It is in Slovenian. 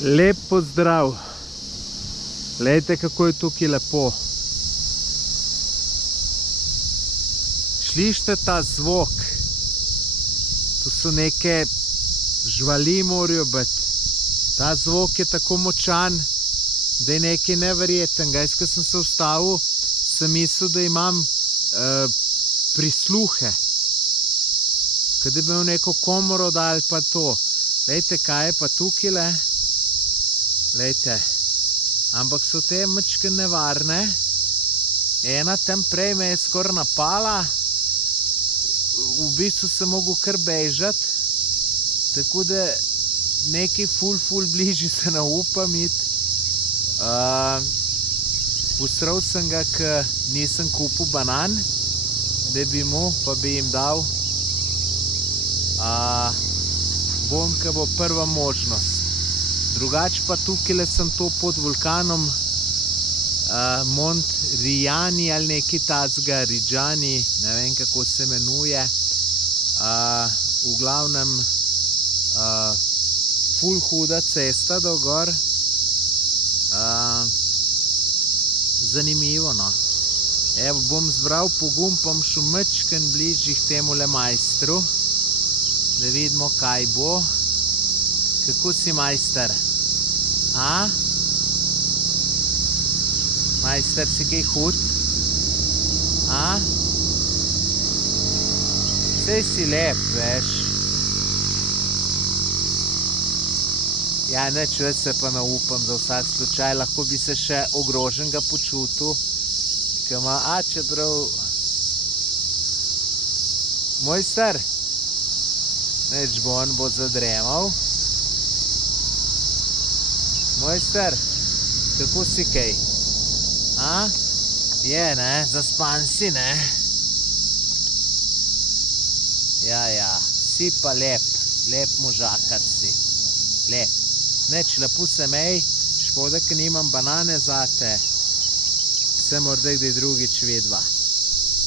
Lep pozdrav. Glejte, kako je tukaj lepo. Slišite ta zvok? Tu so neke živali morajo biti. Ta zvok je tako močan, da je nekaj neverjetnega. Jaz, ko sem se ustavil, sem mislil, da imam prisluhe. Kad bi imel neko komoro ali pa to. Glejte, kaj je pa tukaj le. Glejte. Ampak so te mačke nevarne. Ena tam prej me je skoraj napala. V bistvu sem mogel kar bežati. Tako da nekaj ful bližje se ne upam iti. Posral sem ga, ker nisem kupil banan, da bi mu, pa bi jim dal. Bom, ko bo prva možnost. Drugače pa tukaj sem to pod vulkanom Mont Rijani ali nekaj tacga, Ridžani, ne vem kako se imenuje. V glavnem ful huda cesta do gor. Zanimivo, no. Evo, bom zbral pogum, pa bom šel majčkeno bližje k temule majstru, da vidimo, kaj bo. Kako si, majster? Majster, si kaj hud? Saj si lep, veš. Ja, nič, jaz se pa ne upam za vsak slučaj. Lahko bi se še ogroženega počutil. Čeprav... Mojster? Nič bo, on bo zadremal. Mojster, kako si kaj? Je, ne? Zaspan si, ne? Ja, si pa lep. Lep možakar si. Lep. Nič, lepo se mej. Škoda, ker nimam banane zate. Se morda kdaj drugič vidva.